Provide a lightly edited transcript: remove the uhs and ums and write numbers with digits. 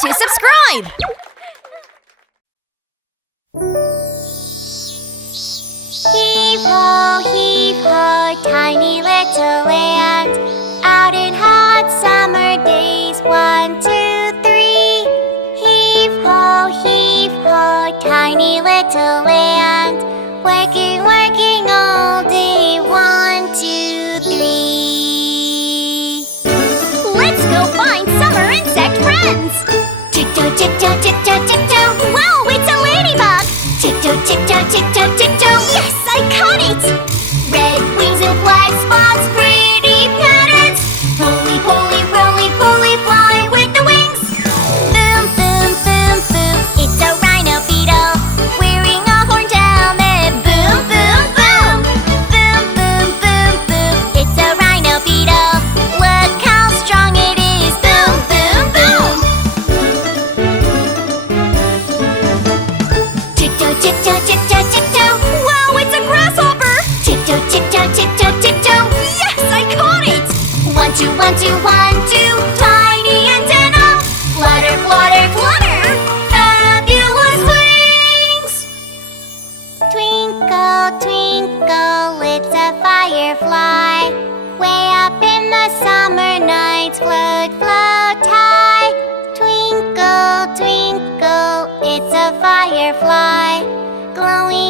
forget to subscribe! Heave-ho, tiny little land, out in hot summer days, 1, 2, 3. Heave-ho, tiny little land, working, working all day, 1, 2, 3. Let's go find summer insect friends! Tiptoe, tiptoe, tiptoe, tiptoe. Whoa, it's a ladybug! Tiptoe, tiptoe, tiptoe, tiptoe. Yes, I caught it! Red wings and black spots, pretty patterns. Roly, poly, roly, poly, fly with the wings. Boom, boom, boom, boom. It's a rhino beetle, wearing a horned helmet. Boom, boom, boom. Boom, boom, boom, boom. It's a rhino beetle. Look how strong it is. Boom, boom, boom. Tiptoe, tiptoe, tiptoe, tiptoe. Whoa, it's a grasshopper! Tiptoe, tiptoe, tiptoe, tiptoe. Yes, I caught it! 1, 2, 1, 2, 1, 2. Tiny antenna. Flutter, flutter, flutter. Fabulous wings. Twinkle, twinkle, it's a firefly. Way up in the summer nights, float, float high. Twinkle, twinkle, it's a firefly. Glowing